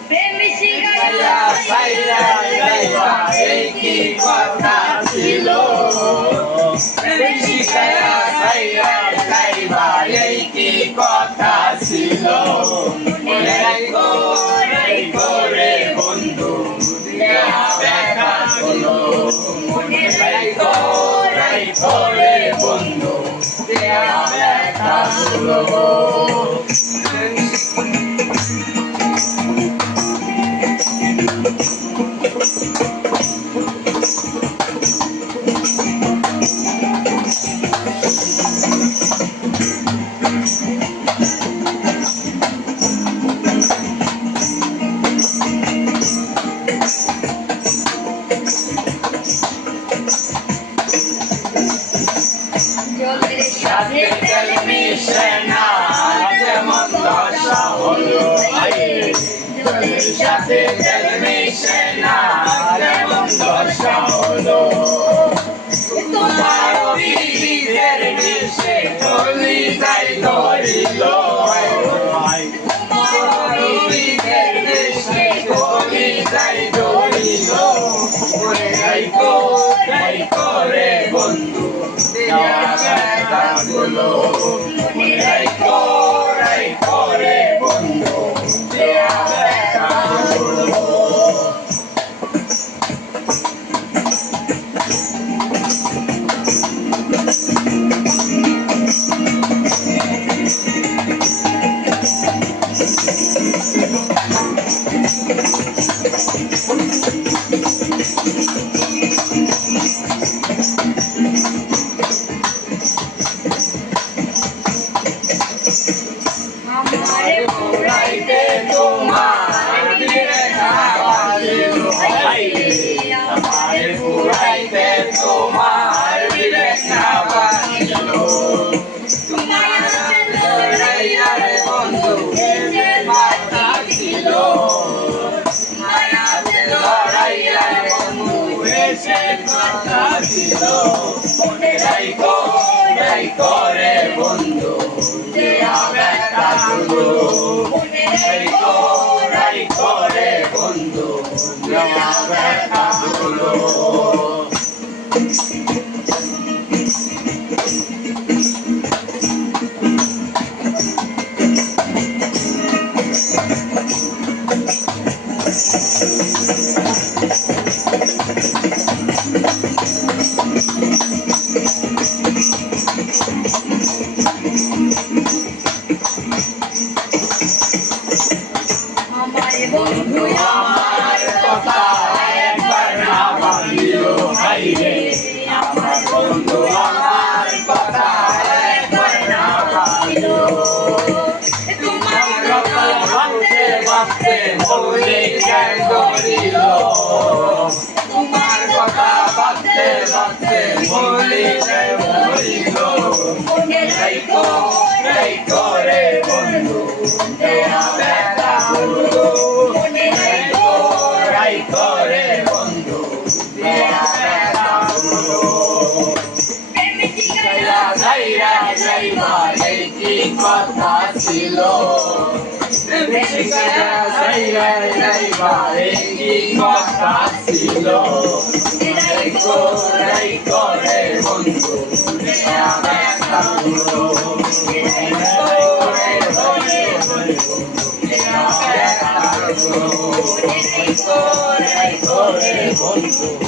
সাইরা সাইরা যাইবা এই কি কথা ছিল শিখায়া সাইরা যাইবা এই কি কথা ছিল মনে রাখো রে বন্ধু দেখা হলো মনে রাখো রে বন্ধু দেখা হলো সাথে তেল মিশে না যেমন দশা হলো জলের সাথে তেল মিশে না যেমন দশা হলো তোমার বিবিদের মিশে চলি যাই ধরিল তোমার বিবিদের মিশে চলি যাই ধরিল রাইকো রে বন্ধু হলো রাইকো রে বন্ধু দেখা হলো আমারে পুরাইতে তোমার বিনা বাজিল আমারে পুরাইতে তোমার বিনা বাজিল তোমার লড়াইয়া রে বন্ধু যে মাতা ছিল মায়াতে লড়াইয়া রে বন্ধু সে কথা ছিল মনে রাখো রে বন্ধু যে দেখা হলো মনে রাখো রে বন্ধু যে দেখা হলো বন্ধু আমার কথা একবার না ভাবিল হাইরে আমার বন্ধু আমার কথা একবার না ভাবিল তোমার কথা ভাবতে ভাবতে মনে কেন করিল তোমার কথা ভাবতে ভাবতে মনে কেন করিল মনে রাখো রে বন্ধু দেখা হলো রে বন্ধু দেখা হলো সাইরা যাইবা এই কি কথা ছিল সাইরা যাইবা এই কি কথা ছিল রাইকো রে বন্ধু দেখা হলো দেখা হলো